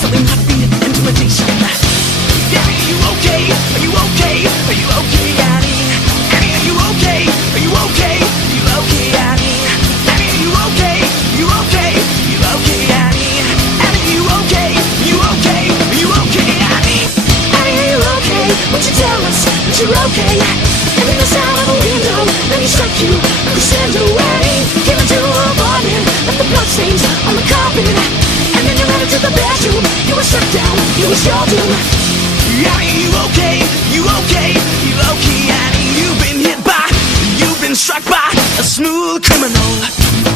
Something happy, intimidation. Yeah, are you okay? Are you okay? Are you okay, Annie? Annie, are you okay? Are you okay? Are you okay, Annie? Annie, are you okay? Are you okay? Are you okay, Annie? Annie, are you okay? Are you okay? Are you okay, Annie? Annie, are you okay? Won't you tell us that you're okay? Annie, the sound of a window, let me strike you, crescendo, Annie. Came into her apartment, left the bloodstains on the carpet. And then you ran into the bedroom. You were struck down, you were your doom. Annie, you okay? You okay? You okay, Annie? You've been struck by a smooth criminal.